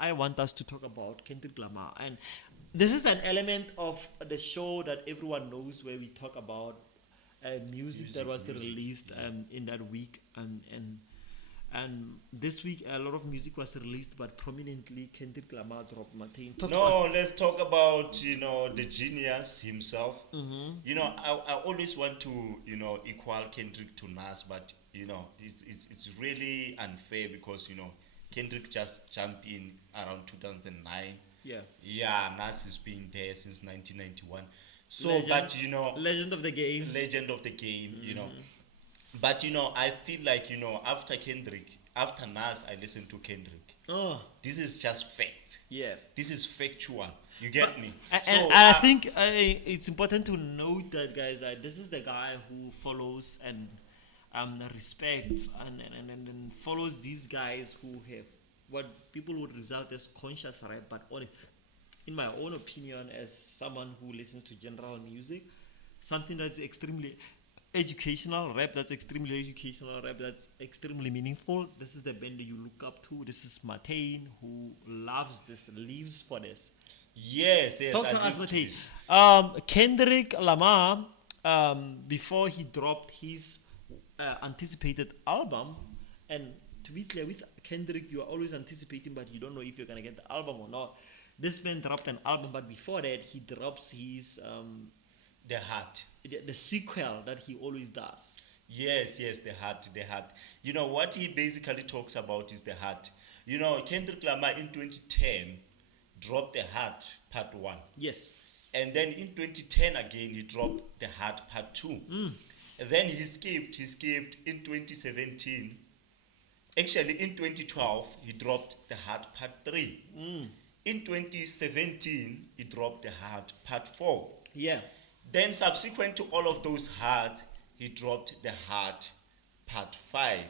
I want us to talk about Kendrick Lamar. And this is an element of the show that everyone knows, where we talk about music that was released in that week. And this week, a lot of music was released, but prominently Kendrick Lamar dropped Martin. Talk to us. No, let's talk about the genius himself. I always want to equal Kendrick to Nas, but it's really unfair because Kendrick just jumped in around 2009. Yeah. Yeah, Nas has been there since 1991. So, Legend, but legend of the game. legend of the game. But I feel like after Kendrick, after Nas, I listen to Kendrick. Oh, This is just fact. yeah. This is factual. You get me? And I think it's important to note that, guys, that this is the guy who follows and respects and follows these guys who have what people would result as conscious rap, but in my own opinion, as someone who listens to general music, something that's extremely educational rap, that's extremely educational rap, that's extremely meaningful. This is the band that you look up to. This is Martin, who loves this, lives for this. yes, yes. Talk I to us, live to Martin. this. Kendrick Lamar, before he dropped his anticipated album, and to be clear, with Kendrick, you are always anticipating, but you don't know if you're gonna get the album or not. This man dropped an album, but before that, he drops his The heart. the sequel that he always does. Yes, yes, the heart, the heart. What he basically talks about is the heart. Kendrick Lamar in 2010 dropped the heart part one. Yes. And then in 2010 again, he dropped the heart part two. And then he skipped in 2017. Actually, in 2012, he dropped the heart part three. In 2017, he dropped the heart part four. Yeah. Then, subsequent to all of those hearts, he dropped the heart part five.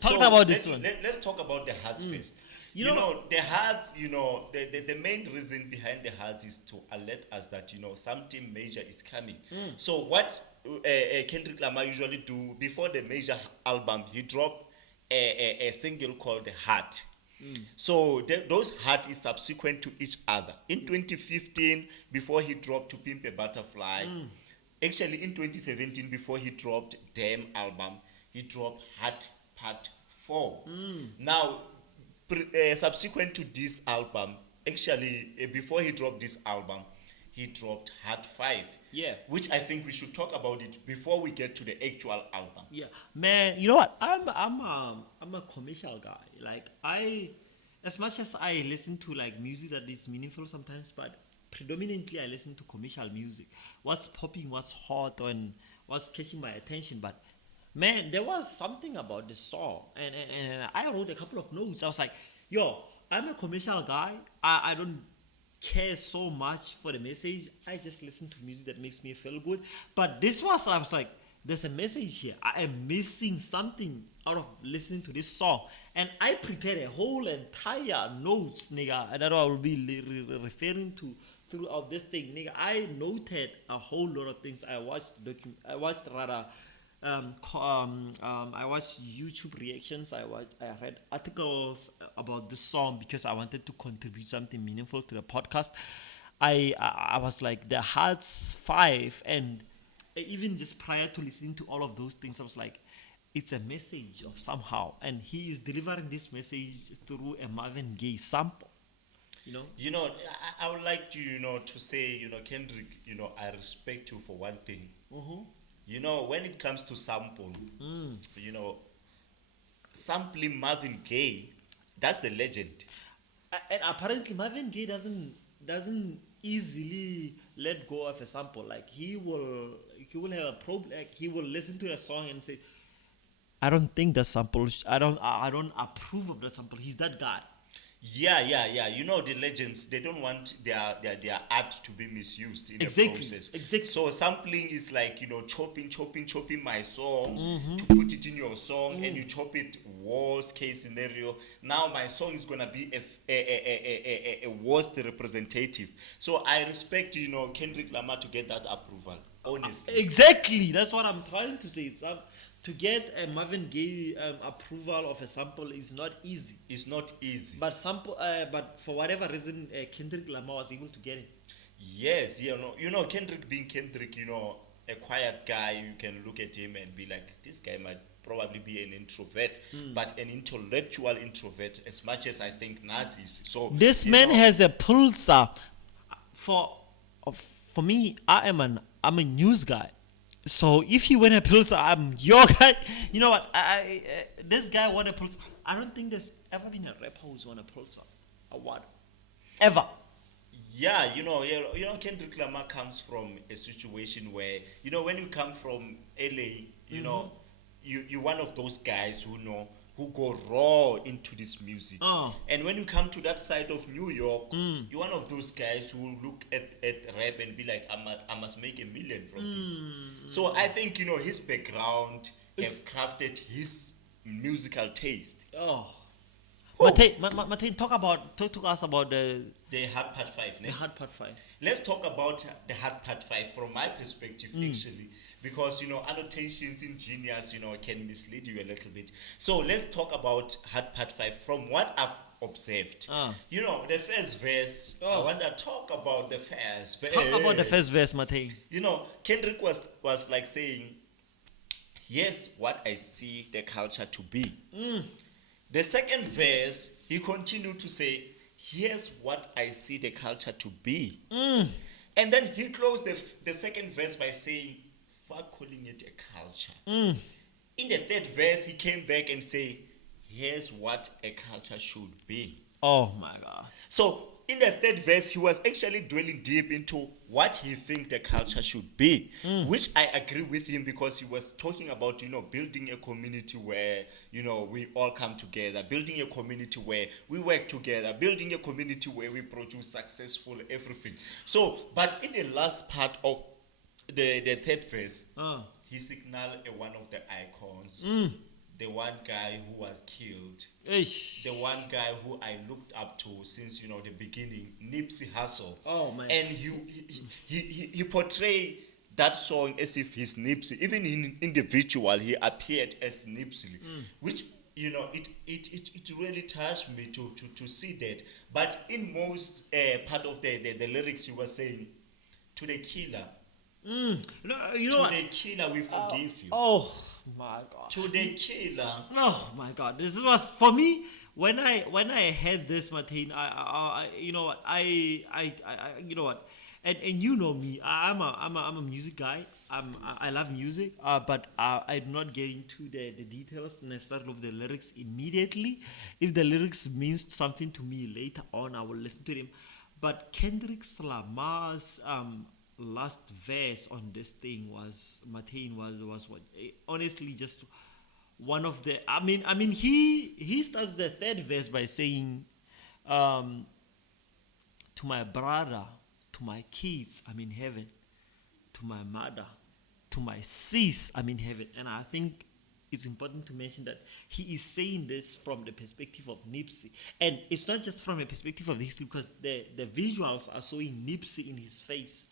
Talk about this let, one. Let's talk about the hearts first. You You know- know, the hearts, the main reason behind the hearts is to alert us that, something major is coming. So, what Kendrick Lamar usually do before the major album, he dropped a single called The Heart. So those heart is subsequent to each other. In 2015, before he dropped To Pimp a Butterfly, actually in 2017, before he dropped Damn album, he dropped Heart Part 4. Now, subsequent to this album, actually before he dropped this album, he dropped Heart 5. Yeah. Which I think we should talk about it before we get to the actual album. Yeah, man. You know what? I'm a commercial guy. Like, as much as I listen to like music that is meaningful sometimes, but predominantly I listen to commercial music. What's popping, what's hot, and what's catching my attention. But man, there was something about the song, and I wrote a couple of notes. I was like, yo, I'm a commercial guy. I don't care so much for the message. I just listen to music that makes me feel good. But this was, I was like, there's a message here. I am missing something out of listening to this song. And I prepared a whole entire notes, nigga, that I will be referring to throughout this thing, nigga. I noted a whole lot of things. I watched I watched YouTube reactions. I read articles about this song because I wanted to contribute something meaningful to the podcast. I was like, the Hearts 5, and even just prior to listening to all of those things, I was like, it's a message of somehow, and he is delivering this message through a Marvin Gaye sample. I would like to say, Kendrick, I respect you for one thing. When it comes to sample, sampling Marvin Gaye, that's the legend. And apparently Marvin Gaye doesn't easily let go of a sample. Like, he will have a problem. Like, he will listen to a song and say, I don't think the sample. I don't approve of the sample. He's that guy. Yeah. The legends, they don't want their art to be misused in the process. Exactly. So sampling is like, chopping my song to put it in your song, and you chop it worst case scenario. Now my song is gonna be a worst representative. So I respect, Kendrick Lamar to get that approval. Honestly. Exactly. That's what I'm trying to say. To get a Marvin Gaye approval of a sample is not easy. It's not easy. But for whatever reason, Kendrick Lamar was able to get it. Yes, Kendrick being Kendrick, a quiet guy, you can look at him and be like, this guy might probably be an introvert, but an intellectual introvert, as much as I think Nas is. So This man has a pulsar. For me, I'm a news guy. So if he win a pulsar, I'm your guy. You know what? This guy won a pulsar. I don't think there's ever been a rapper who's won a pulsar award, ever. Yeah, Kendrick Lamar comes from a situation where, when you come from LA, you're one of those guys who go raw into this music. And when you come to that side of New York, you're one of those guys who look at rap and be like, I must make $1 million from this. So I think, his background have crafted his musical taste. Matei, talk to us about the hard part 5. the hard part 5. Let's talk about the hard part 5 from my perspective, actually, because annotations in Genius, can mislead you a little bit. So let's talk about hard part 5 from what I've observed. The first verse. I want to talk about the first verse. Talk about the first verse, Matei. Kendrick was like saying, "Here's what I see the culture to be." The second verse, he continued to say, "Here's what I see the culture to be." And then he closed the second verse by saying, "Fuck calling it a culture." In the third verse, he came back and said, "Here's what a culture should be." Oh my God. So in the third verse, he was actually dwelling deep into what he think the culture should be, which I agree with him, because he was talking about, building a community where, we all come together, building a community where we work together, building a community where we produce successful everything. So, but in the last part of the third verse, he signaled one of the icons. The one guy who was killed, the one guy who I looked up to since the beginning, Nipsey Hussle. Oh man! And he portrayed that song as if he's Nipsey. Even in individual, he appeared as Nipsey, which it really touched me to see that. But in most part of the lyrics, he was saying, "To the killer, the killer, we forgive you." Oh my God. To the killer. Oh my God. This was for me when I heard this, Martin. I you know what I you know what, and you know me. I'm a music guy. I love music. But I do not get into the details and I start with the lyrics immediately. If the lyrics means something to me later on, I will listen to them. But Kendrick Lamar's last verse on this thing was what, honestly, just one of the I mean he starts the third verse by saying, to my brother, to my kids, I'm in heaven, to my mother, to my sis, I'm in heaven. And I think it's important to mention that he is saying this from the perspective of Nipsey. And it's not just from a perspective of history, because the visuals are showing Nipsey in his face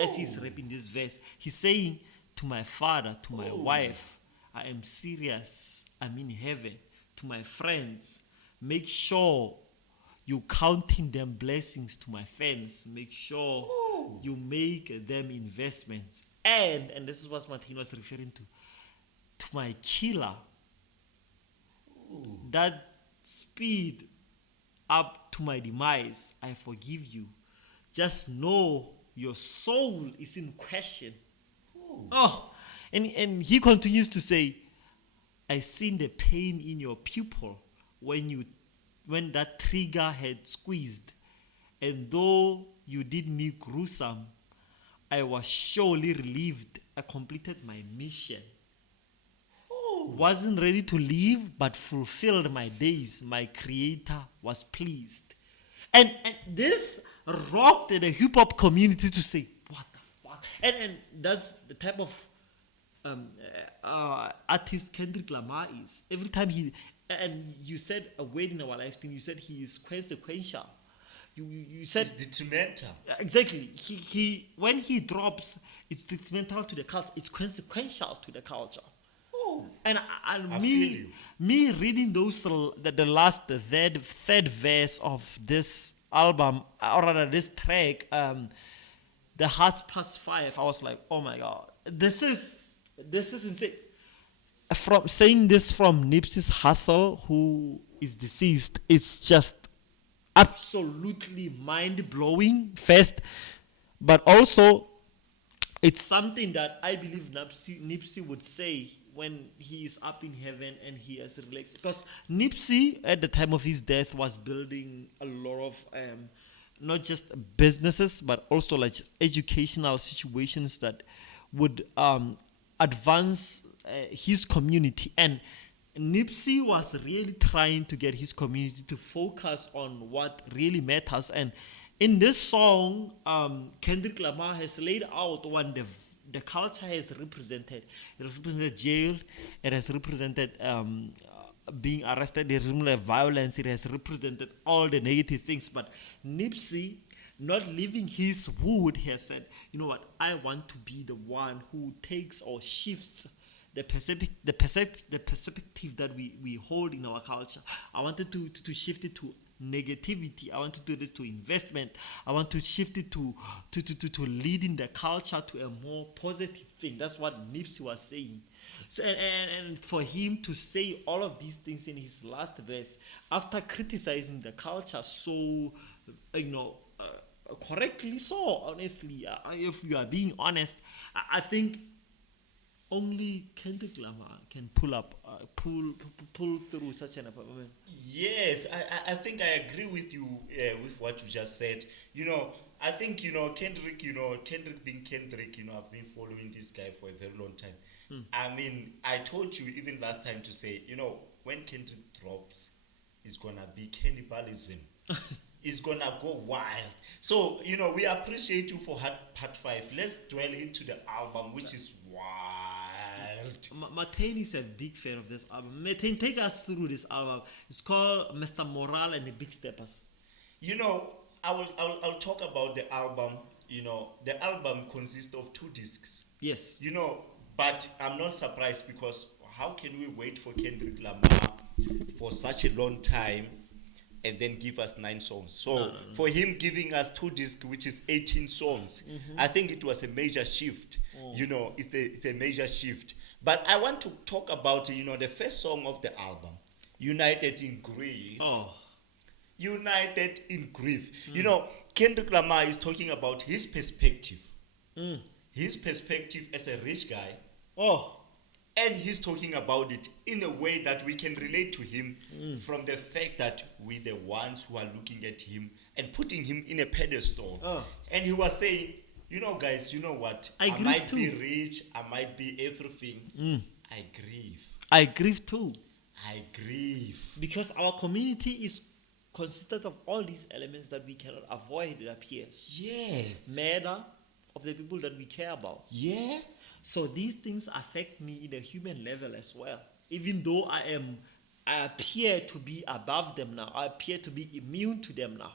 as he's rapping this verse. He's saying, to my father, to my wife, I am serious, I'm in heaven. To my friends, make sure you counting them blessings. To my fans, make sure you make them investments. And this is what Martin was referring to my killer, that speed up to my demise, I forgive you. Just know your soul is in question. And he continues to say, I seen the pain in your pupil when that trigger had squeezed, and though you did me gruesome, I was surely relieved. I completed my mission. Wasn't ready to leave, but fulfilled my days. My creator was pleased. And this rocked the hip hop community to say, what the fuck? And that's the type of artist Kendrick Lamar is. Every time and you said a word in our live stream, you said he is consequential. You said it's detrimental. Exactly. He when he drops, it's detrimental to the culture. It's consequential to the culture. And I feel me, you. me reading the last third verse of this album, or rather this track, the Hearts Plus 5, I was like, oh my god, this is insane. From saying this from Nipsey's hustle, who is deceased, it's just absolutely mind blowing. First, but also it's something that I believe Nipsey would say when he is up in heaven and he has relaxed. Because Nipsey, at the time of his death, was building a lot of not just businesses, but also like just educational situations that would advance his community. And Nipsey was really trying to get his community to focus on what really matters. And in this song, Kendrick Lamar has laid out what the culture has represented. It has represented jail. It has represented being arrested. It has represented violence. It has represented all the negative things. But Nipsey, not leaving his wood, he has said, you know what? I want to be the one who takes or shifts the perspective that we hold in our culture. I wanted to shift it to negativity. I want to do this to investment. I want to shift it to leading the culture to a more positive thing. That's what Nipsey was saying. So, and for him to say all of these things in his last verse after criticizing the culture so, correctly so, honestly, if we are being honest, I think only Kendrick Lamar can pull through such an appointment. Yes, I think I agree with you with what you just said. I think Kendrick being Kendrick. I've been following this guy for a very long time. I mean, I told you even last time to say, when Kendrick drops, it's gonna be cannibalism. It's gonna go wild. So we appreciate you for part 5. Let's dwell into the album, which is wild. Matane is a big fan of this album. Matane, take us through this album. It's called Mr. Morale and the Big Steppers. I'll talk about the album. The album consists of 2 discs. Yes. But I'm not surprised because how can we wait for Kendrick Lamar for such a long time and then give us 9 songs? So No. for him giving us 2 discs, which is 18 songs, I think it was a major shift. It's a major shift. But I want to talk about the first song of the album, United in Grief. Oh. United in Grief. Kendrick Lamar is talking about his perspective. His perspective as a rich guy. Oh. And he's talking about it in a way that we can relate to him from the fact that we're the ones who are looking at him and putting him in a pedestal. And he was saying, guys, you know what? I might be rich, I might be everything. I grieve. I grieve too. I grieve. Because our community is consisted of all these elements that we cannot avoid, it appears. Yes. Murder of the people that we care about. Yes. So these things affect me in a human level as well. Even though I appear to be above them now. I appear to be immune to them now.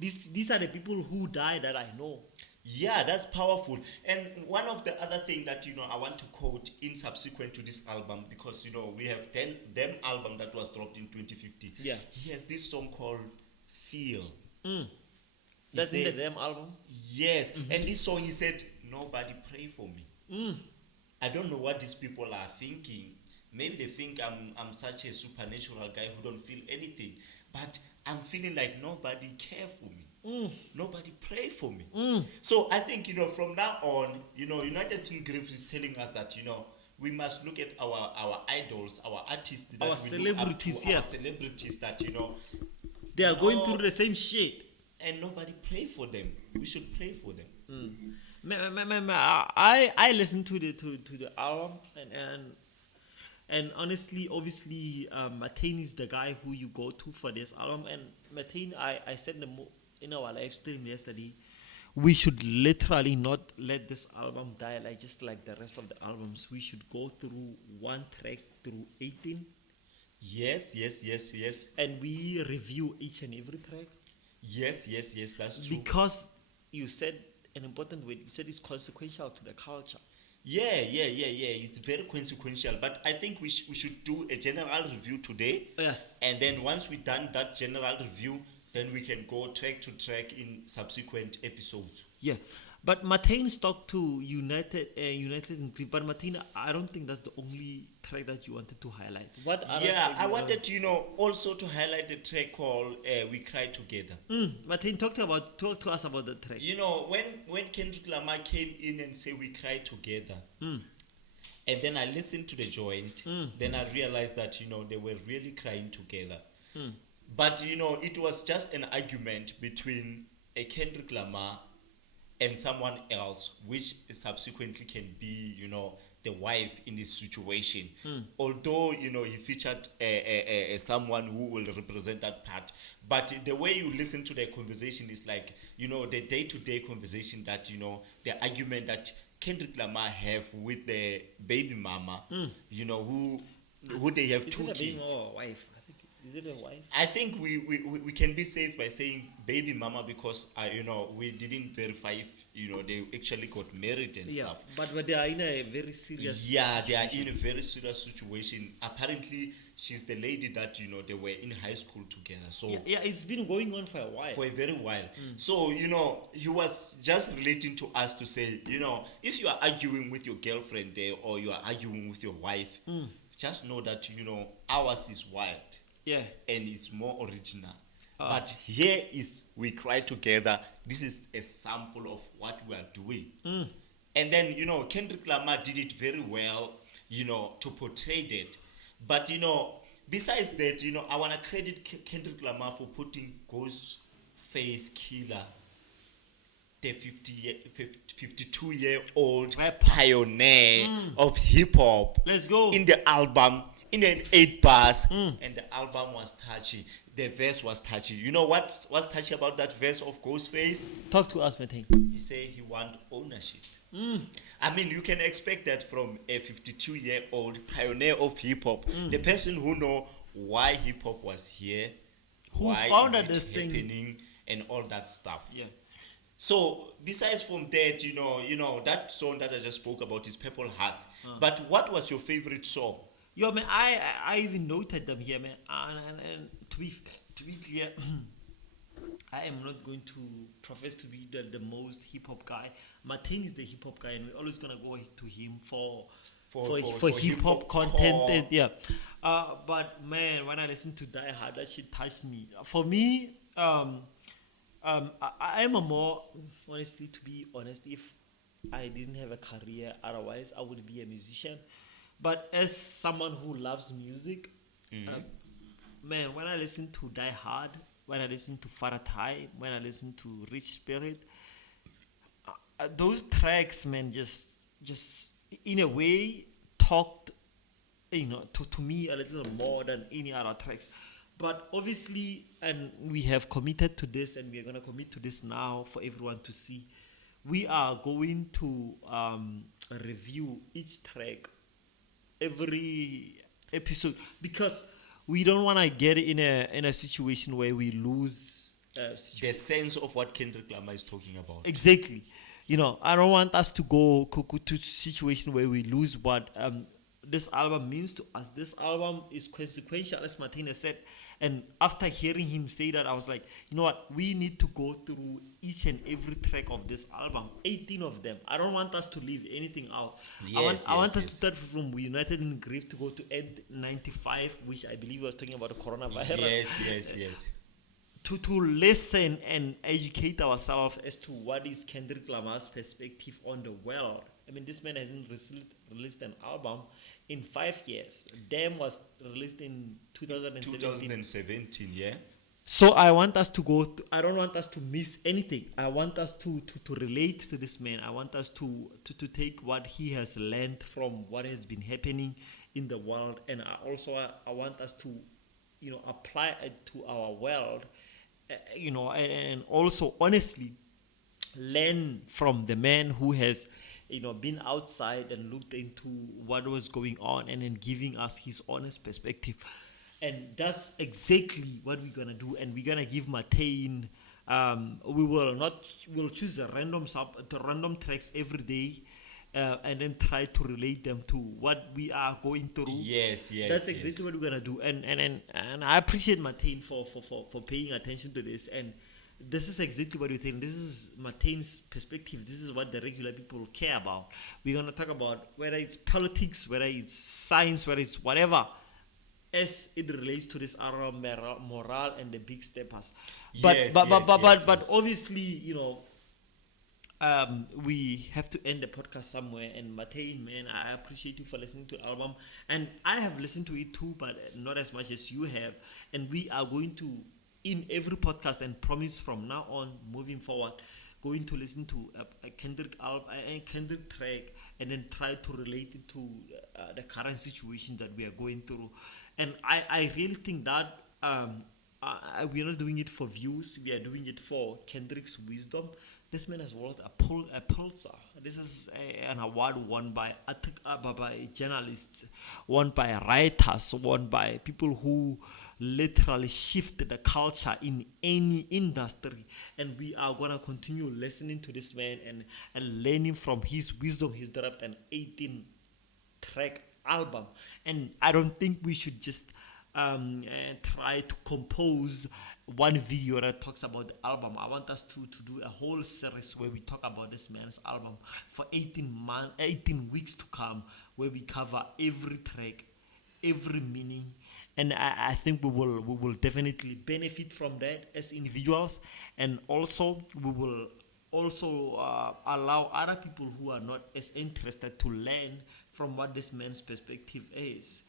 These are the people who die that I know. Yeah, that's powerful. And one of the other thing that I want to quote in subsequent to this album, because we have them album that was dropped in 2015. Yeah. He has this song called Feel. That's in the Them album? Yes. And this song, he said, nobody pray for me. I don't know what these people are thinking. Maybe they think I'm such a supernatural guy who don't feel anything. But I'm feeling like nobody care for me. Nobody pray for me. So I think, from now on, United in Grief is telling us that, we must look at our idols, our artists, that our celebrities, our celebrities that, they are going through the same shit. And nobody pray for them. We should pray for them. I listened to the album and honestly, obviously, Matane is the guy who you go to for this album. And Matane, I said in our live stream yesterday, we should literally not let this album die just like the rest of the albums. We should go through one track through 18. Yes. And we review each and every track. Yes, that's true. Because you said an important word. You said it's consequential to the culture. Yeah. It's very consequential, but I think we should do a general review today. Yes. And then once we've done that general review, then we can go track to track in subsequent episodes. Yeah, but Martin stuck to United in Grief. But Martin, I don't think that's the only track that you wanted to highlight. What other Yeah, track I you wanted to, also to highlight the track called "We Cry Together." Martin, talk to us about the track. When Kendrick Lamar came in and said "We Cry Together," and then I listened to the joint, then I realized that they were really crying together. But it was just an argument between a Kendrick Lamar and someone else, which subsequently can be, the wife in this situation. Although, he featured someone who will represent that part. But the way you listen to the conversation is like, the day-to-day conversation that, the argument that Kendrick Lamar have with the baby mama, who they have Is two it a baby kids. or a wife? I think is it a wife? I think we can be safe by saying baby mama because we didn't verify if they actually got married and Yeah, stuff. but they are in a very serious. Yeah, they are in a very serious situation. Apparently, she's the lady that they were in high school together. So Yeah, it's been going on for a while. for a very while. So, he was just relating to us to say, if you are arguing with your girlfriend there or you are arguing with your wife, just know that, ours is wild Yeah. and it's more original. But here is "We Cry Together." This is a sample of what we are doing. And then, Kendrick Lamar did it very well, to portray that. But, besides that, I want to credit Kendrick Lamar for putting Ghostface Killer, the 52-year-old pioneer of hip hop, Let's go. in the album in an 8 bars, and the album was touchy. The verse was touchy. You know what was touchy about that verse of Ghostface? Talk to us, Martin. He said he want ownership. I mean, you can expect that from a 52-year-old pioneer of hip hop, the person who know why hip hop was here, Who why founded is this it thing. happening, and all that stuff. Yeah. So besides from that, that song that I just spoke about is Purple Hearts. But what was your favorite song? Yo, man, I even noted them here, man. And to be clear, I am not going to profess to be the most hip hop guy. Martin is the hip hop guy, and we're always gonna go to him for hip hop content. core. And, yeah. But man, when I listen to Die Hard, that shit touched me. For me, I am a more honestly, to be honest, if I didn't have a career, otherwise I would be a musician. But as someone who loves music, man, when I listen to Die Hard, when I listen to Faratai, when I listen to Rich Spirit, those tracks, man, just in a way talked, to me a little more than any other tracks. But obviously, and we have committed to this, and we are gonna commit to this now for everyone to see. We are going to review each track every episode because we don't want to get in a situation where we lose The sense of what Kendrick Lamar is talking about. exactly. I don't want us to go to situation where we lose what this album means to us. This album is consequential, as Martina said. And after hearing him say that, I was like, you know what? We need to go through each and every track of this album, 18 of them. I don't want us to leave anything out. I want us to start from United in Grief to go to end 95, which I believe was talking about the coronavirus. Yes. To listen and educate ourselves as to what is Kendrick Lamar's perspective on the world. I mean, this man hasn't released an album in 5 years. Damn was released in 2017. 2017, yeah. So I want us to I don't want us to miss anything. I want us to relate to this man. I want us to take what he has learned from what has been happening in the world. And I want us to, apply it to our world, and also honestly learn from the man who has been outside and looked into what was going on and then giving us his honest perspective. And that's exactly what we're gonna do. And we're gonna give Martin we'll choose the random tracks every day, and then try to relate them to what we are going through. Yes, yes, That's yes. exactly what we're gonna do, and I appreciate Martin for paying attention to this, and this is exactly what you're saying. This is Martin's perspective. This is what the regular people care about. We're gonna talk about whether it's politics, whether it's science, whether it's whatever, as it relates to this around morale and the big steppers. But Yes, but but yes, but yes, but, but yes. obviously, we have to end the podcast somewhere. And Matei, man, I appreciate you for listening to the album, and I have listened to it too, but not as much as you have. And we are going to, in every podcast, and promise from now on, moving forward, going to listen to a Kendrick album, a Kendrick track, and then try to relate it to the current situation that we are going through. And I really think that we are not doing it for views. We are doing it for Kendrick's wisdom. This man has won a Pulitzer. This is an award won by journalists, won by writers, won by people who literally shift the culture in any industry. And we are gonna continue listening to this man and learning from his wisdom. He's dropped an 18 track album, and I don't think we should just try to compose one video that talks about the album. I want us to do a whole series where we talk about this man's album for 18 weeks to come, where we cover every track, every meaning, and I think we will definitely benefit from that as individuals, and also we will also allow other people who are not as interested to learn from what this man's perspective is.